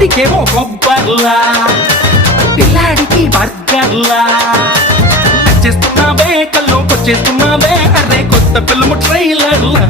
బుడ్డికేమో కొబ్బర్లా పిల్లాడికి బర్గర్లా చేస్తున్నావే కల్లోకొచ్చేస్తున్నావే అరే కొత్త ఫిల్మ్ ట్రైలర్లా